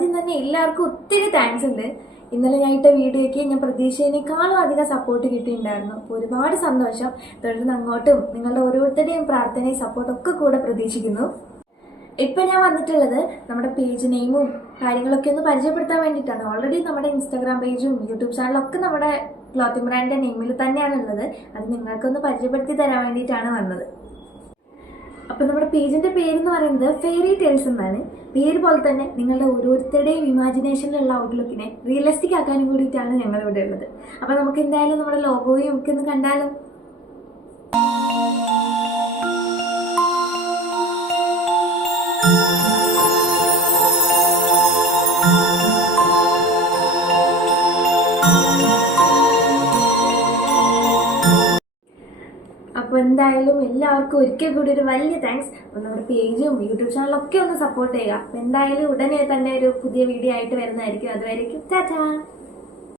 ആദ്യം തന്നെ എല്ലാവർക്കും ഒത്തിരി താങ്ക്സ് ഉണ്ട്. ഇന്നലെ ഞാൻ ഇട്ട വീഡിയോയ്ക്ക് ഞാൻ പ്രതീക്ഷയേക്കാളും അധികം സപ്പോർട്ട് കിട്ടിയിട്ടുണ്ടായിരുന്നു. അപ്പോൾ ഒരുപാട് സന്തോഷം. തുടർന്ന് അങ്ങോട്ടും നിങ്ങളുടെ ഓരോരുത്തരുടെയും പ്രാർത്ഥനയും സപ്പോർട്ടൊക്കെ കൂടെ പ്രതീക്ഷിക്കുന്നു. ഇപ്പം ഞാൻ വന്നിട്ടുള്ളത് നമ്മുടെ പേജ് നെയിമും കാര്യങ്ങളൊക്കെ ഒന്ന് പരിചയപ്പെടുത്താൻ വേണ്ടിയിട്ടാണ്. ഓൾറെഡി നമ്മുടെ ഇൻസ്റ്റാഗ്രാം പേജും യൂട്യൂബ് ചാനലൊക്കെ നമ്മുടെ ക്ലോത്തിങ് ബ്രാൻഡിൻ്റെ നെയിമിൽ തന്നെയാണ് ഉള്ളത്. അത് നിങ്ങൾക്കൊന്ന് പരിചയപ്പെടുത്തി തരാൻ വേണ്ടിയിട്ടാണ് വന്നത്. അപ്പം നമ്മുടെ പേജിൻ്റെ പേരെന്ന് പറയുന്നത് ഫെയറി ടെയിൽസ് എന്നാണ്. പേര് പോലെ തന്നെ നിങ്ങളുടെ ഓരോരുത്തരുടെയും ഇമാജിനേഷനിലുള്ള ഔട്ട്ലുക്കിനെ റിയലിസ്റ്റിക് ആക്കാനും കൂടിയിട്ടാണ് ഞങ്ങളിവിടെ ഉള്ളത്. അപ്പം നമുക്ക് എന്തായാലും നമ്മുടെ ലോഗോയും ഒക്കെ ഒന്ന് കണ്ടാലോ? അപ്പോൾ എന്തായാലും എല്ലാവർക്കും ഒരിക്കൽ കൂടി ഒരു വലിയ താങ്ക്സ്. അപ്പോൾ നമ്മുടെ പേജും യൂട്യൂബ് ചാനലൊക്കെ ഒന്ന് സപ്പോർട്ട് ചെയ്യുക. അപ്പോൾ എന്തായാലും ഉടനെ തന്നെ ഒരു പുതിയ വീഡിയോ ആയിട്ട് വരുന്നതായിരിക്കും. അതുവരെയും ടാറ്റാ.